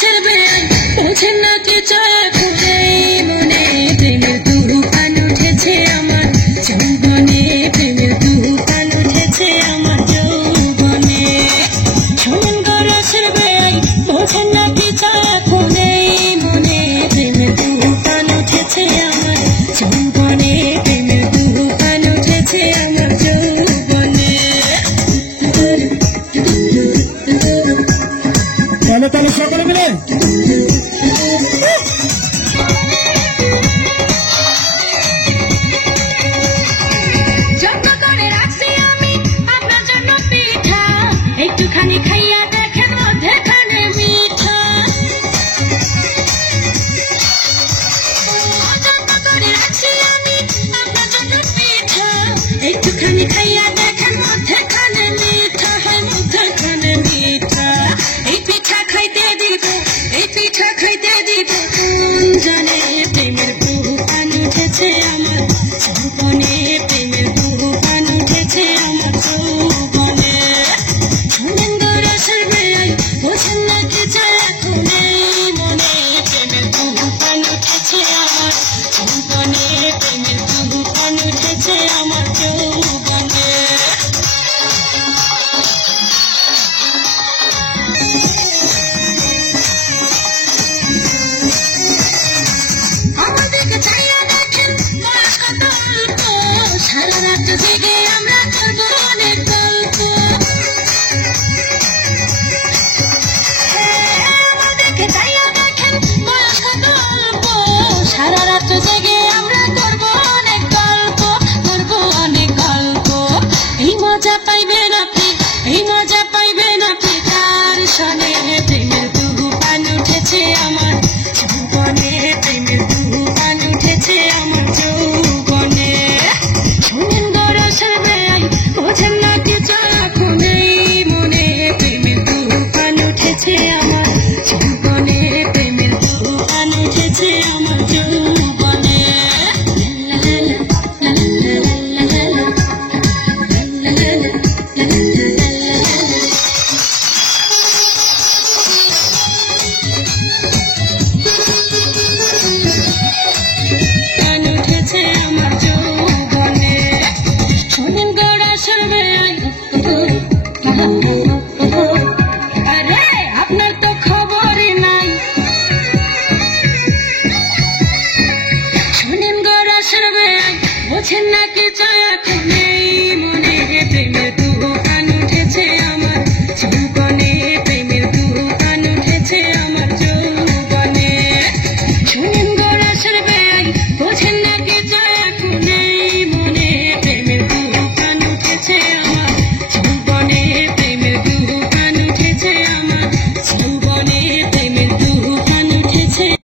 রসের বেলায় বোঝেন না কি চায় খুঁজে মনে প্রেমের তুফান উঠেছে আমার যৌবনে প্রেমের তুফান উঠেছে আমার যৌবনে শোনেন গো রসের বেলায় বোঝেন না কি চায় খুঁজে মনে প্রেমের তুফান উঠেছে আমার যৌবনে প্রেমের তুফান উঠেছে আমার যৌবনে তাহলে সকলে মিলে